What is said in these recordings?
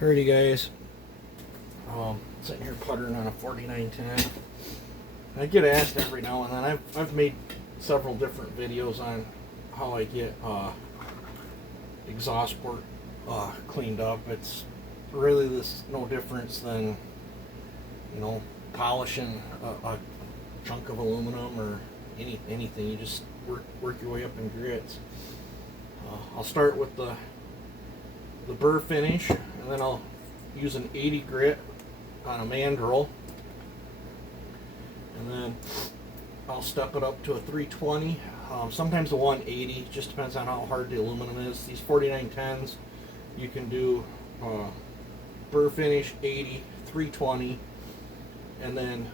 Alrighty guys, sitting here puttering on a 4910. I get asked every now and then. I've made several different videos on how I get exhaust port cleaned up. It's really no difference than, you know, polishing a chunk of aluminum or anything. You just work your way up in grits. I'll start with the burr finish, and then I'll use an 80 grit on a mandrel, and then I'll step it up to a 320, sometimes a 180, just depends on how hard the aluminum is. These 4910s, you can do burr finish 80, 320, and then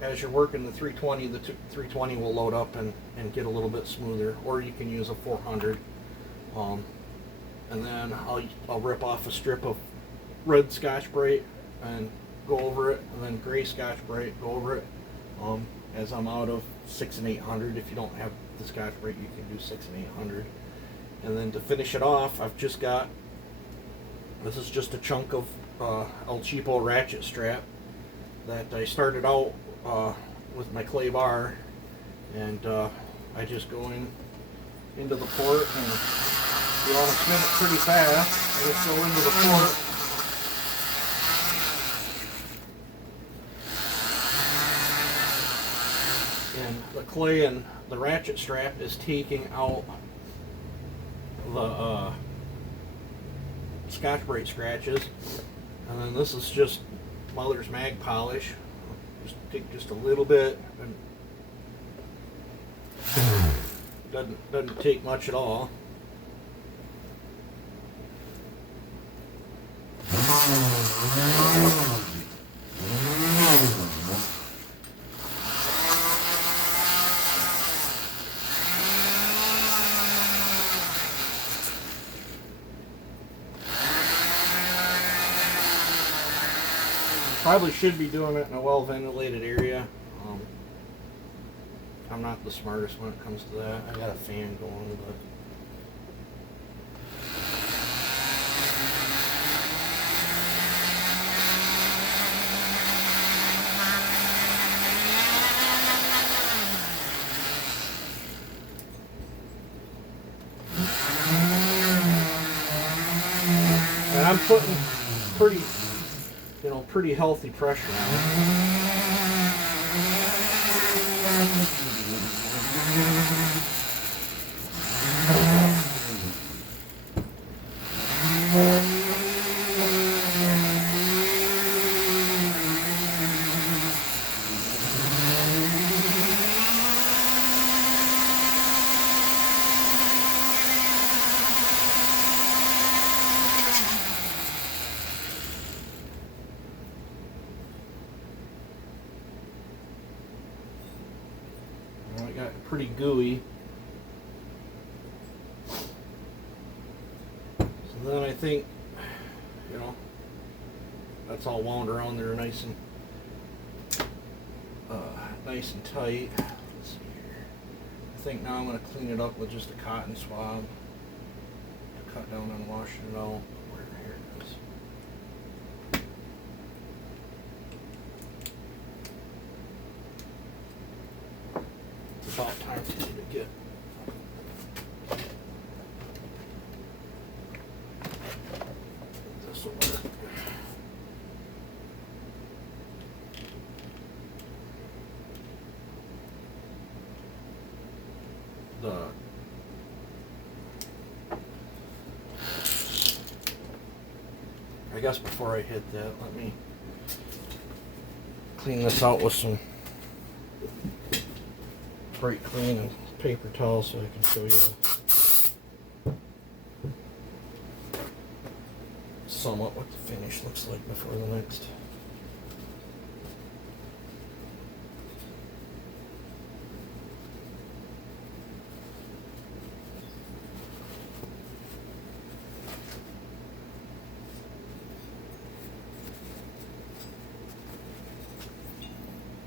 as you're working the 320, the 320 will load up and get a little bit smoother, or you can use a 400. And then I'll rip off a strip of red Scotch-Brite and go over it, and then gray Scotch-Brite, go over it. As I'm out of 6 and 800, if you don't have the Scotch-Brite, you can do 6 and 800. And then to finish it off, I've just got, this is just a chunk of El Cheapo ratchet strap that I started out with my clay bar, and I just go into the port, and you want to spin it pretty fast. I just go into the port. And the clay and the ratchet strap is taking out the Scotch-Brite scratches. And then this is just Mother's Mag polish. Just take just a little bit, and doesn't take much at all. Probably should be doing it in a well ventilated area. I'm not the smartest when it comes to that. I got a fan going, but and I'm putting pretty healthy pressure on it. It got pretty gooey. So then I think, that's all wound around there nice and tight. Let's see here. I think now I'm going to clean it up with just a cotton swab to cut down on washing it out. Here it is. It's about time for me to get this over. I guess before I hit that, let me clean this out with some Brite Clean and paper towel so I can show you somewhat what the finish looks like before the next.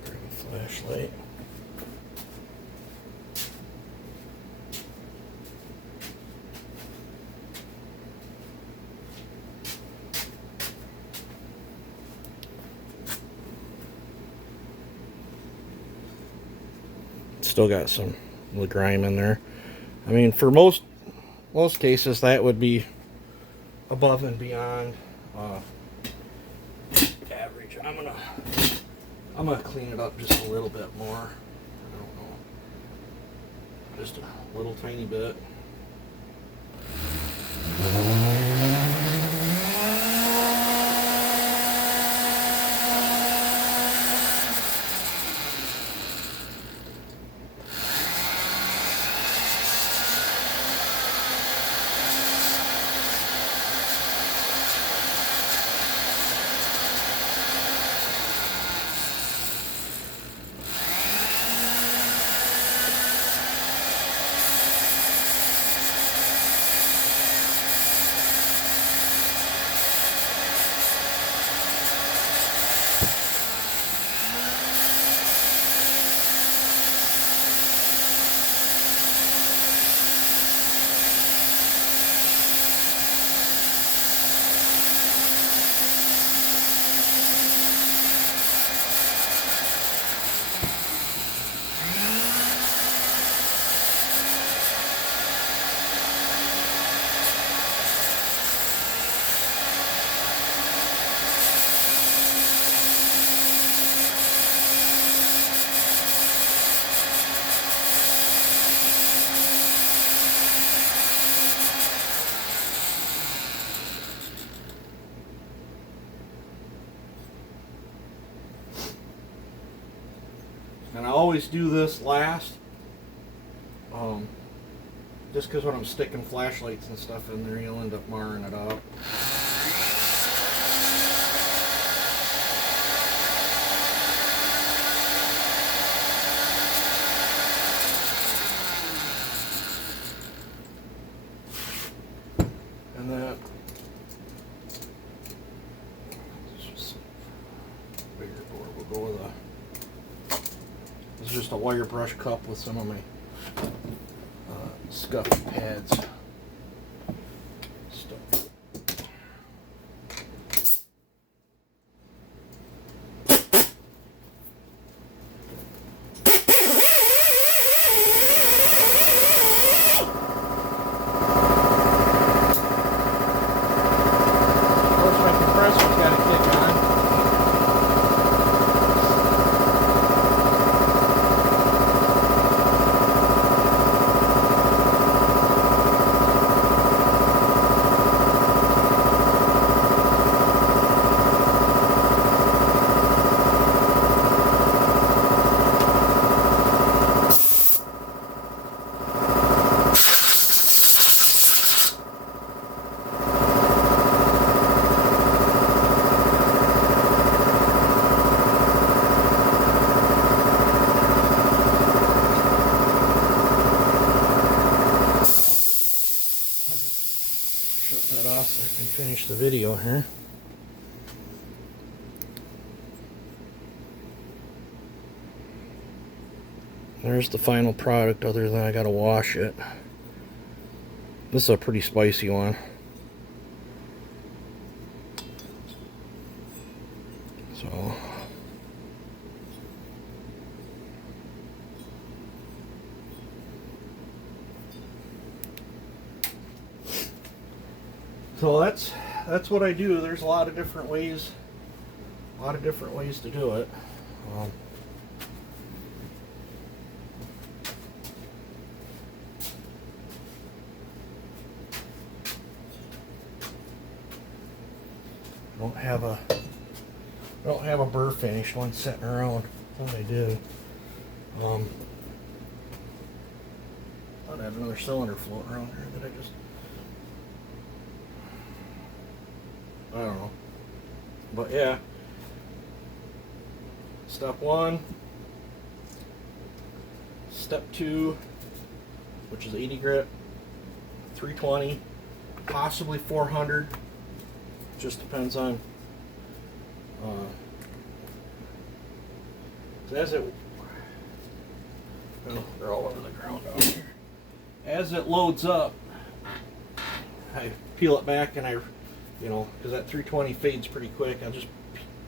Grab a flashlight. still got some of the grime in there. I mean, for most cases, that would be above and beyond average. I'm gonna clean it up just a little bit more. I don't know, just a little tiny bit. And I always do this last, just because when I'm sticking flashlights and stuff in there, you'll end up marring it up. And then, bigger board, we'll go with a, it's just a wire brush cup with some of my scuff pads stuff. Of course, my compressor's got a kick on. Shut that off so I can finish the video here. There's the final product, other than I gotta wash it. This is a pretty spicy one. So that's what I do. There's a lot of different ways to do it. I don't have a burr finish one sitting around. Thought I did. Thought I had another cylinder floating around here that I don't know. But yeah. Step 1. Step 2, which is 80 grit, 320, possibly 400. Just depends on as it, oh, they're all over the ground down here. As it loads up, I peel it back and because that 320 fades pretty quick, I'll just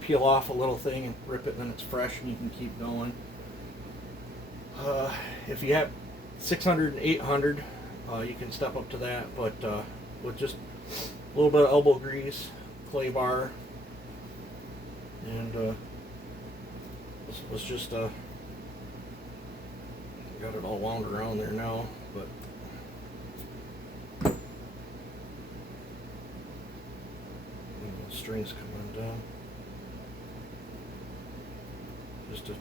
peel off a little thing and rip it, and then it's fresh and you can keep going. If you have 600 and 800, you can step up to that, but with just a little bit of elbow grease, clay bar, and this was just got it all wound around there now, but the strings coming down just to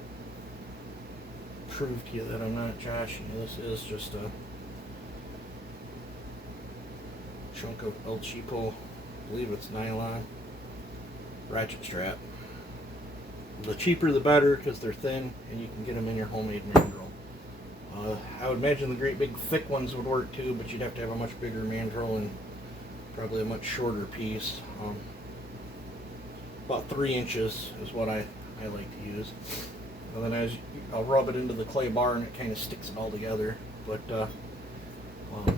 prove to you that I'm not joshing you. This is just a chunk of El Cheapo, I believe it's nylon ratchet strap. The cheaper the better, because they're thin and you can get them in your homemade mandrel. I would imagine the great big thick ones would work too, but you'd have to have a much bigger mandrel and probably a much shorter piece. About 3 inches is what I like to use. And then I'll rub it into the clay bar and it kind of sticks it all together. But if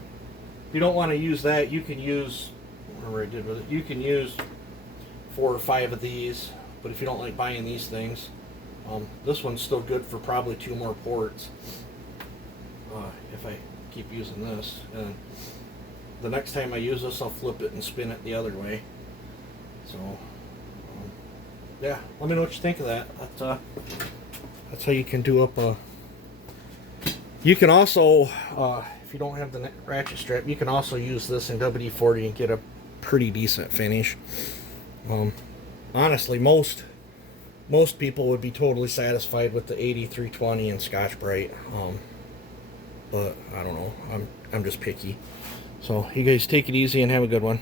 you don't want to use that, you can use, whatever I did with it, you can use 4 or 5 of these. But if you don't like buying these things, this one's still good for probably 2 more ports. If I keep using this, and the next time I use this, I'll flip it and spin it the other way. So, yeah, let me know what you think of that. That's how you can do up a. You can also, if you don't have the ratchet strap, you can also use this in WD-40 and get a pretty decent finish. Honestly, most people would be totally satisfied with the 8320 and Scotch-Brite. But I don't know. I'm just picky. So you guys take it easy and have a good one.